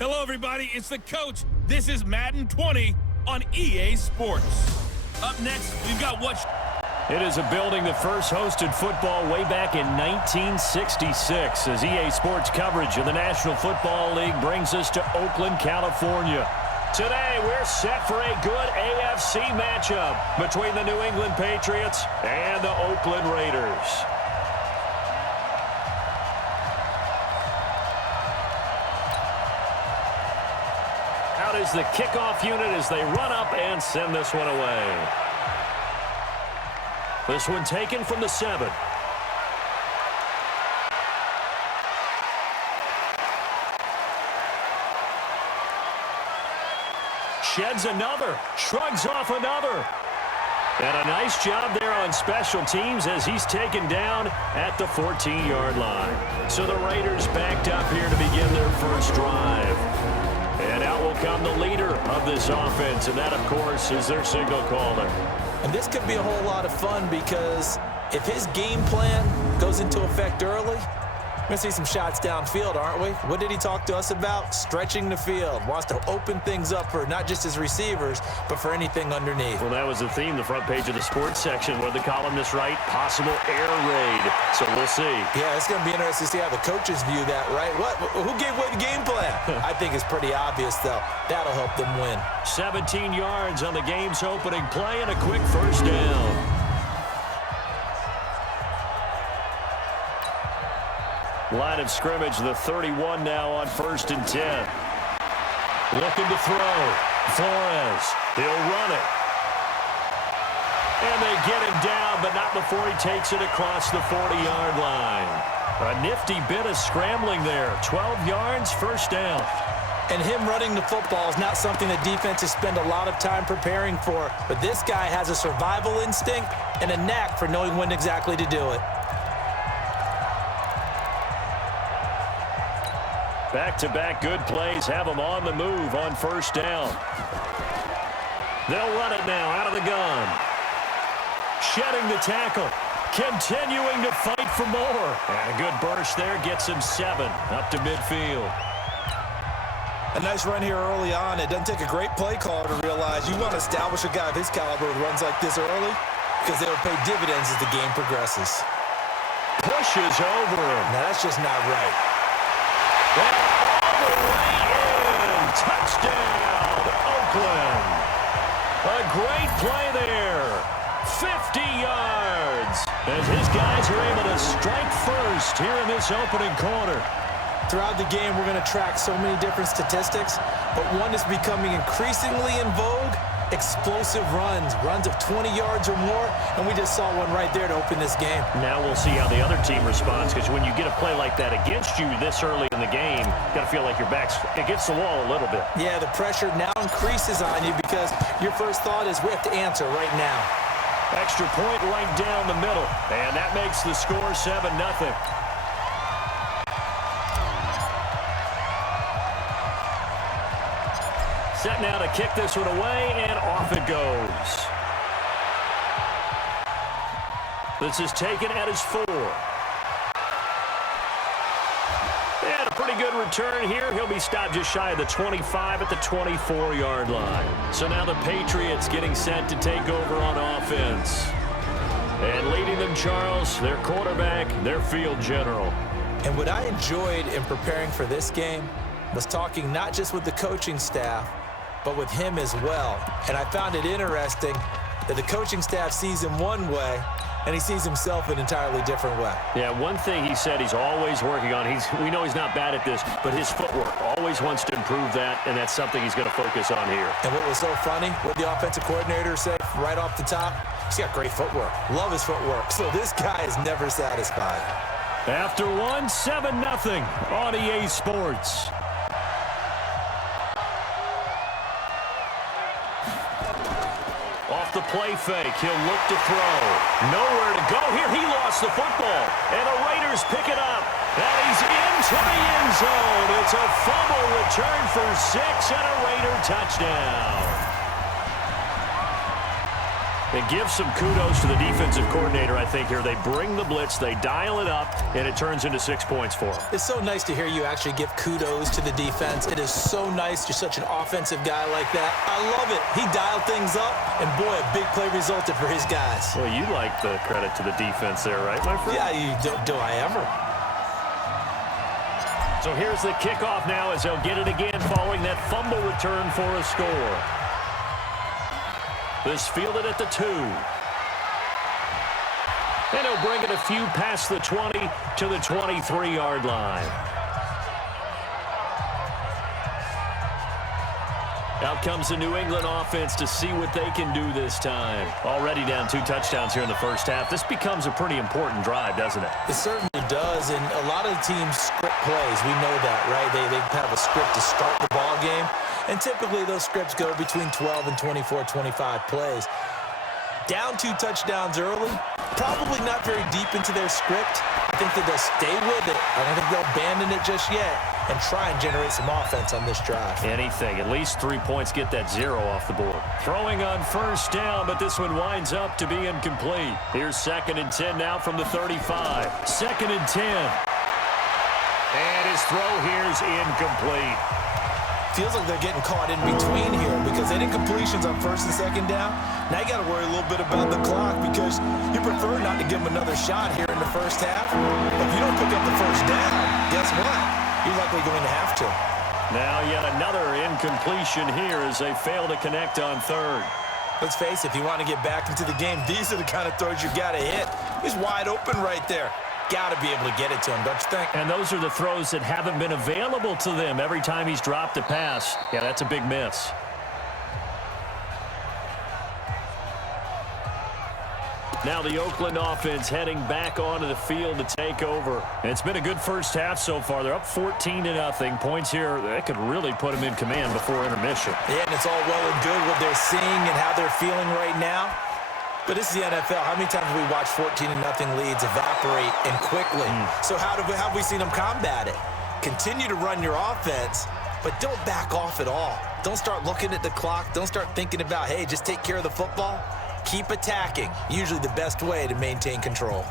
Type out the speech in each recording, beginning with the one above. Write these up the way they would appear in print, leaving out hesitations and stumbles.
Hello, everybody. It's the coach. This is Madden 20 on EA Sports. Up next, we've got what... It is a building that first hosted football way back in 1966 as EA Sports coverage of the National Football League brings us to Oakland, California. Today, we're set for a good AFC matchup between the New England Patriots and the Oakland Raiders. Out is the kickoff unit as they run up and send this one away. This one taken from the 7. Sheds another, shrugs off another. And a nice job there on special teams as he's taken down at the 14-yard line. So the Raiders backed up here to begin their first drive. And out will come the leader of this offense, and that, of course, is their signal caller. And this could be a whole lot of fun because if his game plan goes into effect early, we're going to see some shots downfield, aren't we? What did he talk to us about? Stretching the field. Wants to open things up for not just his receivers, but for anything underneath. Well, that was the theme, the front page of the sports section, where the columnists write, possible air raid. So we'll see. Yeah, it's going to be interesting to see how the coaches view that, right? Who gave away the game plan? I think it's pretty obvious, though. That'll help them win. 17 yards on the game's opening play and a quick first down. Line of scrimmage, the 31 now on 1st and 10. Looking to throw. Flores. He'll run it. And they get him down, but not before he takes it across the 40-yard line. A nifty bit of scrambling there. 12 yards, first down. And him running the football is not something that defenses spend a lot of time preparing for. But this guy has a survival instinct and a knack for knowing when exactly to do it. Back-to-back good plays have them on the move on first down. They'll run it now out of the gun. Shedding the tackle. Continuing to fight for more. And a good burst there gets him 7 up to midfield. A nice run here early on. It doesn't take a great play caller to realize you want to establish a guy of his caliber who runs like this early because they'll pay dividends as the game progresses. Pushes over him. Now, that's just not right. All the way in. Touchdown, Oakland. A great play there. 50 yards. As his guys are able to strike first here in this opening quarter. Throughout the game, we're going to track so many different statistics, but one is becoming increasingly in vogue. Explosive runs of 20 yards or more, and we just saw one right there to open this game. Now we'll see how the other team responds, because when you get a play like that against you this early in the game, you got to feel like your back's against the wall a little bit. Yeah, the pressure now increases on you because your first thought is we have to answer right now. Extra point right down the middle, and that makes the score 7-0. Set now to kick this one away, and off it goes. This is taken at his 4. And a pretty good return here. He'll be stopped just shy of the 25 at the 24-yard line. So now the Patriots getting set to take over on offense. And leading them, Charles, their quarterback, their field general. And what I enjoyed in preparing for this game was talking not just with the coaching staff, but with him as well. And I found it interesting that the coaching staff sees him one way, and he sees himself an entirely different way. Yeah, one thing he said he's always working on, we know he's not bad at this, but his footwork, always wants to improve that, and that's something he's going to focus on here. And what was so funny, what the offensive coordinator said right off the top, he's got great footwork. Love his footwork. So this guy is never satisfied. After one, 7-0 on EA Sports. Off the play fake, he'll look to throw. Nowhere to go here. He lost the football. And the Raiders pick it up. And he's into the end zone. It's a fumble return for 6 and a Raider touchdown. And give some kudos to the defensive coordinator, I think, here. They bring the blitz, they dial it up, and it turns into 6 points for them. It's so nice to hear you actually give kudos to the defense. It is so nice. You're such an offensive guy like that. I love it. He dialed things up, and boy, a big play resulted for his guys. Well, you like the credit to the defense there, right, my friend? Yeah, do I ever? So here's the kickoff now as they'll get it again following that fumble return for a score. This fielded at the 2. And he'll bring it a few past the 20 to the 23-yard line. Out comes the New England offense to see what they can do this time. Already down 2 touchdowns here in the first half. This becomes a pretty important drive, doesn't it? It certainly does, and a lot of the teams script plays. We know that, right? They have a script to start the ball game, and typically those scripts go between 12 and 24, 25 plays. Down 2 touchdowns early, probably not very deep into their script. I think that they'll stay with it. I don't think they'll abandon it just yet and try and generate some offense on this drive. Anything. At least 3 points, get that 0 off the board. Throwing on first down, but this one winds up to be incomplete. Here's 2nd and 10 now from the 35. 2nd and 10. And his throw here is incomplete. Feels like they're getting caught in between here because they did completions on 1st and 2nd down. Now you got to worry a little bit about the clock because you prefer not to give them another shot here in the first half. But if you don't pick up the first down, guess what? You're likely going to have to. Now yet another incompletion here as they fail to connect on 3rd. Let's face it, if you want to get back into the game, these are the kind of throws you got to hit. He's wide open right there. Got to be able to get it to him, don't you think? And those are the throws that haven't been available to them every time he's dropped a pass. Yeah, that's a big miss. Now the Oakland offense heading back onto the field to take over. And it's been a good first half so far. They're up 14-0. Points here, that could really put them in command before intermission. Yeah, and it's all well and good what they're seeing and how they're feeling right now. But this is the NFL. How many times have we watched 14-0 leads evaporate and quickly? So how have we seen them combat it? Continue to run your offense, but don't back off at all. Don't start looking at the clock. Don't start thinking about, hey, just take care of the football. Keep attacking. Usually the best way to maintain control.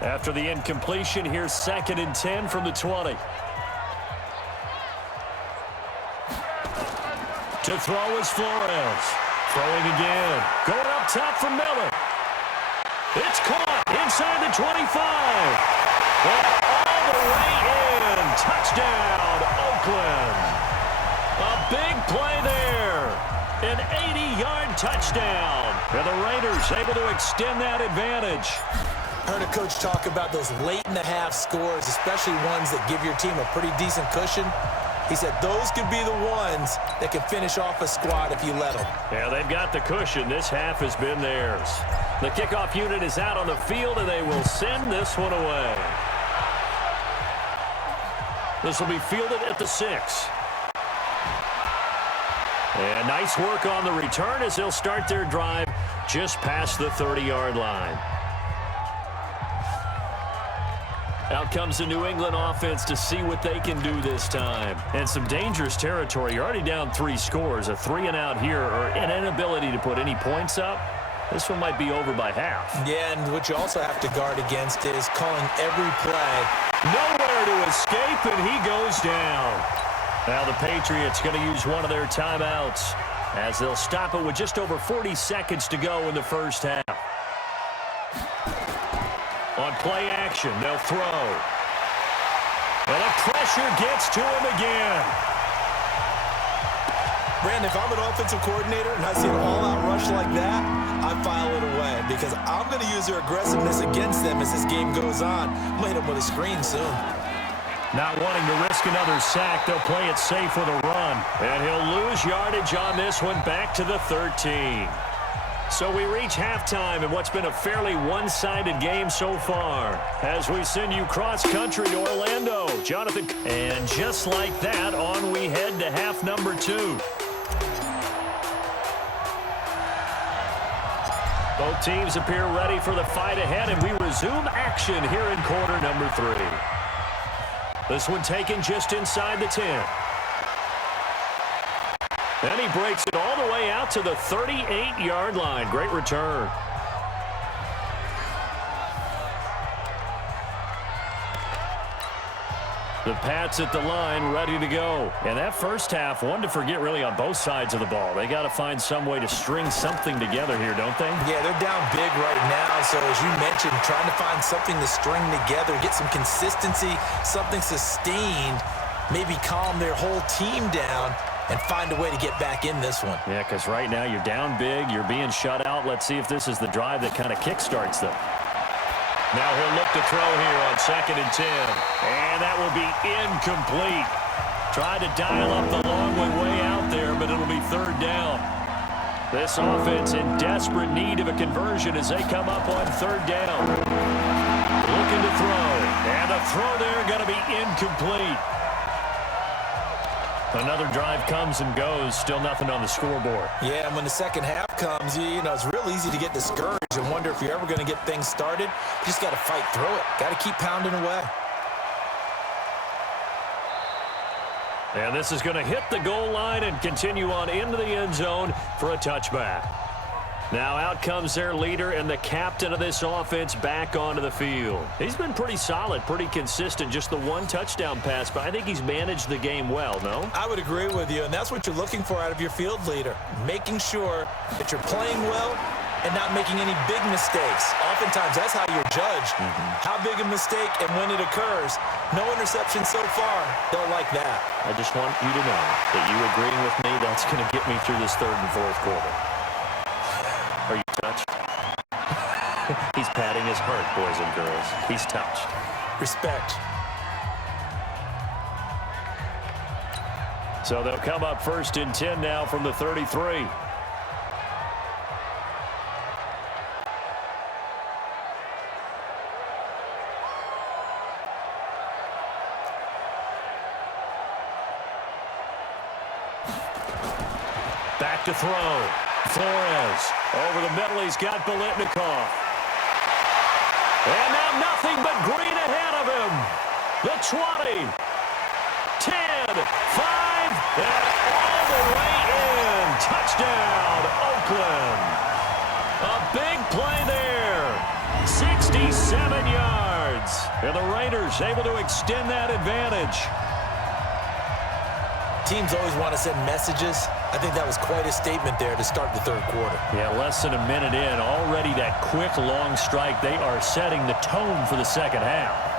After the incompletion, here's 2nd and 10 from the 20. To throw is Flores. Throwing again. Going up top for Miller. It's caught inside the 25. And all the way in. Touchdown, Oakland. A big play there. An 80-yard touchdown. And the Raiders able to extend that advantage. Heard a coach talk about those late-in-the-half scores, especially ones that give your team a pretty decent cushion. He said those could be the ones that can finish off a squad if you let them. Yeah, they've got the cushion. This half has been theirs. The kickoff unit is out on the field, and they will send this one away. This will be fielded at the 6. And nice work on the return as they'll start their drive just past the 30-yard line. Out comes the New England offense to see what they can do this time. And some dangerous territory. You're already down 3 scores. A 3-and-out here or an inability to put any points up. This one might be over by half. Yeah, and what you also have to guard against is calling every play. Nowhere to escape, and he goes down. Now the Patriots going to use one of their timeouts as they'll stop it with just over 40 seconds to go in the first half. On play action, they'll throw. And the pressure gets to him again. Brandon, if I'm an offensive coordinator and I see an all-out rush like that, I file it away because I'm going to use their aggressiveness against them as this game goes on. I'm going to hit them with a screen soon. Not wanting to risk another sack, they'll play it safe with a run. And he'll lose yardage on this one back to the 13. So we reach halftime in what's been a fairly one-sided game so far as we send you cross-country to Orlando. Jonathan, and just like that, on we head to half number 2. Both teams appear ready for the fight ahead, and we resume action here in quarter number 3. This one taken just inside the 10. And he breaks it all the way out out to the 38-yard line. Great return. The Pats at the line, ready to go. And that first half, one to forget really on both sides of the ball. They got to find some way to string something together here, don't they? Yeah, they're down big right now. So as you mentioned, trying to find something to string together, get some consistency, something sustained, maybe calm their whole team down and find a way to get back in this one. Yeah, because right now you're down big, you're being shut out. Let's see if this is the drive that kind of kickstarts them. Now he'll look to throw here on 2nd and 10. And that will be incomplete. Tried to dial up the long way out there, but it'll be 3rd down. This offense in desperate need of a conversion as they come up on 3rd down. Looking to throw. And the throw there going to be incomplete. Another drive comes and goes. Still nothing on the scoreboard. Yeah, and when the second half comes, you know, it's real easy to get discouraged and wonder if you're ever going to get things started. You just got to fight through it. Got to keep pounding away. And this is going to hit the goal line and continue on into the end zone for a touchback. Now out comes their leader and the captain of this offense back onto the field. He's been pretty solid, pretty consistent, just the one touchdown pass, but I think he's managed the game well, no? I would agree with you, and that's what you're looking for out of your field leader, making sure that you're playing well and not making any big mistakes. Oftentimes, that's how you're judged. How big a mistake and when it occurs. No interception so far. They'll like that. I just want you to know that you agreeing with me, that's going to get me through this 3rd and 4th quarter. Are you touched? He's patting his heart, boys and girls. He's touched. Respect. So they'll come up 1st and 10 now from the 33. Back to throw. Flores over the middle. He's got Biletnikoff. And now nothing but green ahead of him. The 20, 10, 5, and all the way in. Touchdown, Oakland. A big play there. 67 yards. And the Raiders able to extend that advantage. Teams always want to send messages. I think that was quite a statement there to start the 3rd quarter. Yeah, less than a minute in. Already that quick, long strike. They are setting the tone for the second half.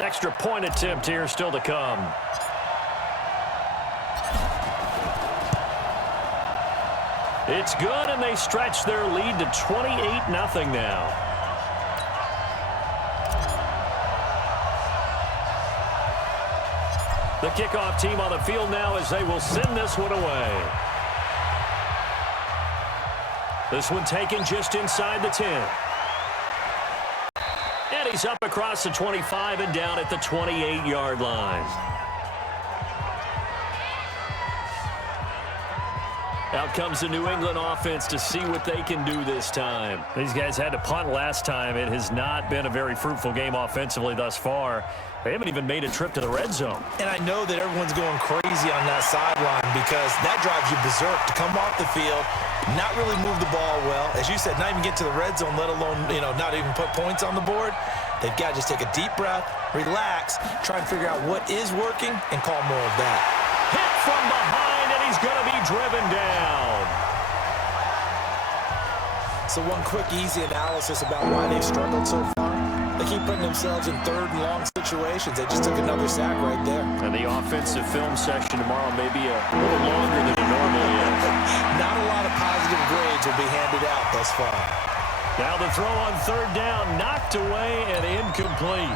Extra point attempt here still to come. It's good, and they stretch their lead to 28-0 now. The kickoff team on the field now as they will send this one away. This one taken just inside the 10. And he's up across the 25 and down at the 28-yard line. Out comes the New England offense to see what they can do this time. These guys had to punt last time. It has not been a very fruitful game offensively thus far. They haven't even made a trip to the red zone. And I know that everyone's going crazy on that sideline because that drives you berserk to come off the field, not really move the ball well. As you said, not even get to the red zone, let alone, not even put points on the board. They've got to just take a deep breath, relax, try and figure out what is working, and call more of that. Hit from behind, and he's going to be driven down. So one quick, easy analysis about why they've struggled so far. They keep putting themselves in 3rd and long situations. They just took another sack right there. And the offensive film session tomorrow may be a little longer than it normally is. Not a lot of positive grades will be handed out thus far. Now the throw on 3rd down, knocked away and incomplete.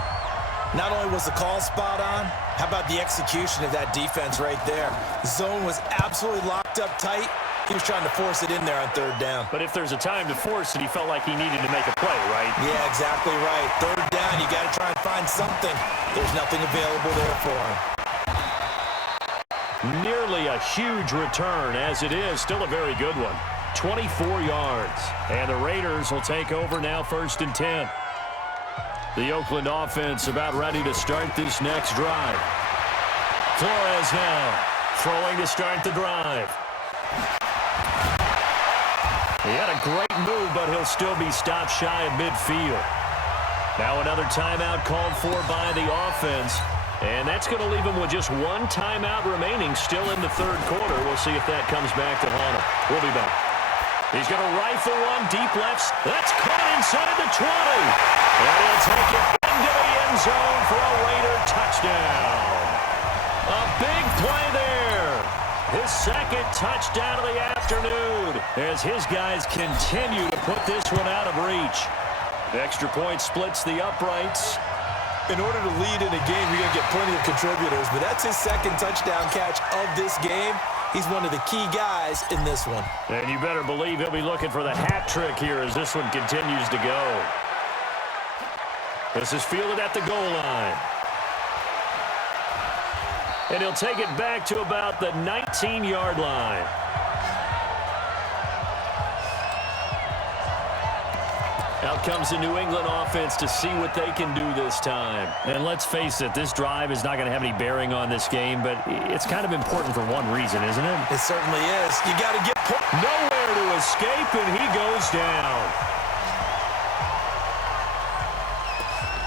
Not only was the call spot on, how about the execution of that defense right there? The zone was absolutely locked up tight. He was trying to force it in there on third down. But if there's a time to force it, he felt like he needed to make a play, right? Yeah, exactly right. Third down, you got to try and find something. There's nothing available there for him. Nearly a huge return, as it is. Still a very good one. 24 yards. And the Raiders will take over now, 1st and 10. The Oakland offense about ready to start this next drive. Flores now throwing to start the drive. He had a great move, but he'll still be stopped shy of midfield. Now another timeout called for by the offense. And that's going to leave him with just one timeout remaining still in the third quarter. We'll see if that comes back to haunt him. We'll be back. He's going to rifle one deep left. That's caught inside the 20. And he'll take it into the end zone for a Raider touchdown. A big play there. His second touchdown of the afternoon as his guys continue to put this one out of reach. The extra point splits the uprights. In order to lead in a game, you're going to get plenty of contributors, but that's his second touchdown catch of this game. He's one of the key guys in this one. And you better believe he'll be looking for the hat trick here as this one continues to go. This is fielded at the goal line. And he'll take it back to about the 19-yard line. Out comes the New England offense to see what they can do this time. And let's face it, this drive is not going to have any bearing on this game, but it's kind of important for one reason, isn't it? It certainly is. You got to get nowhere to escape, and he goes down.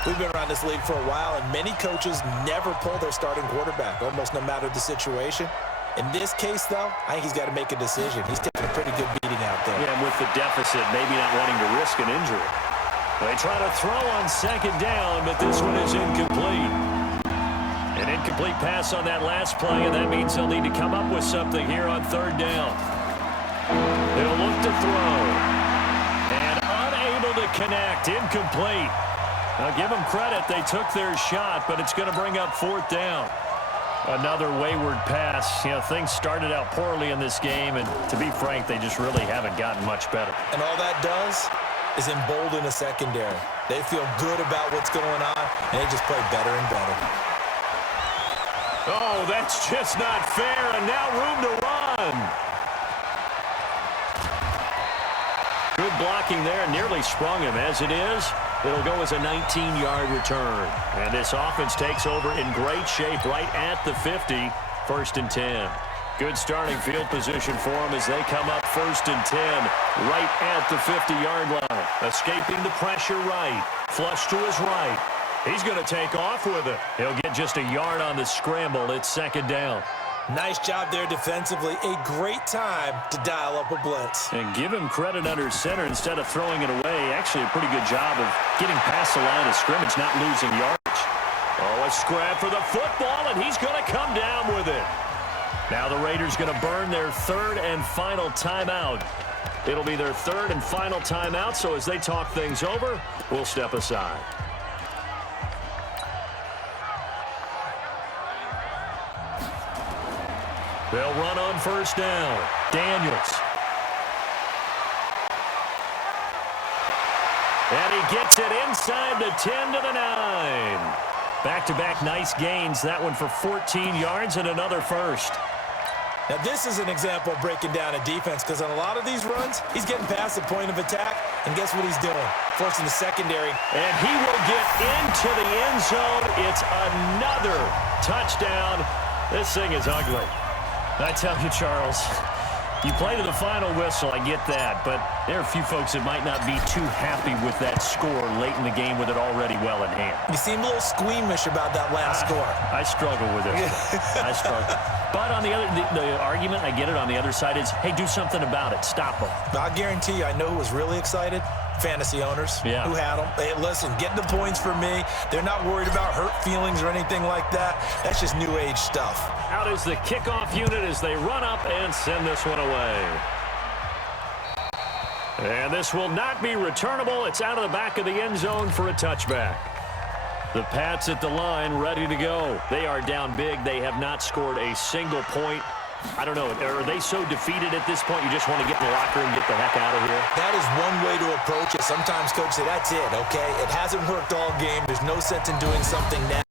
We've been around this league for a while, and many coaches never pull their starting quarterback, almost no matter the situation. In this case, though, I think he's got to make a decision. He's taking a pretty good beating out there. Yeah, and with the deficit, maybe not wanting to risk an injury. They try to throw on second down, but this one is incomplete. An incomplete pass on that last play, and that means they'll need to come up with something here on third down. They'll look to throw. And unable to connect. Incomplete. Now, give them credit. They took their shot, but it's going to bring up fourth down. Another wayward pass. You know, things started out poorly in this game, and to be frank, they just really haven't gotten much better. And all that does is embolden a secondary. They feel good about what's going on, and they just play better and better. Oh, that's just not fair, and now room to run. Good blocking there, nearly sprung him. As it is, it'll go as a 19-yard return. And this offense takes over in great shape right at the 50, 1st and 10. Good starting field position for them as they come up 1st and 10 right at the 50-yard line. Escaping the pressure right. Flush to his right. He's going to take off with it. He'll get just a yard on the scramble. It's 2nd down. Nice job there defensively. A great time to dial up a blitz. And give him credit under center instead of throwing it away. Actually, a pretty good job of getting past the line of scrimmage, not losing yardage. Oh, a scrap for the football, and he's going to come down with it. Now the Raiders going to burn their third and final timeout. It'll be their third and final timeout, so as they talk things over, we'll step aside. They'll run on 1st down. Daniels. And he gets it inside the 10 to the 9. Back-to-back nice gains. That one for 14 yards and another first. Now, this is an example of breaking down a defense because on a lot of these runs, he's getting past the point of attack, and guess what he's doing? Forcing the secondary. And he will get into the end zone. It's another touchdown. This thing is ugly. I tell you, Charles, you play to the final whistle, I get that, but there are a few folks that might not be too happy with that score late in the game with it already well in hand. You seem a little squeamish about that last score. I struggle with it. I struggle. But on the other, the argument, I get it, on the other side is, hey, do something about it. Stop them. I guarantee you, I know who was really excited. Fantasy owners who had them. Hey, listen, get the points for me. They're not worried about hurt feelings or anything like that. That's just new age stuff. Out is the kickoff unit as they run up and send this one away. And this will not be returnable. It's out of the back of the end zone for a touchback. The Pats at the line ready to go. They are down big. They have not scored a single point I don't know. Are they so defeated at this point you just want to get in the locker room and get the heck out of here? That is one way to approach it. Sometimes coaches say, that's it, okay? It hasn't worked all game. There's no sense in doing something now.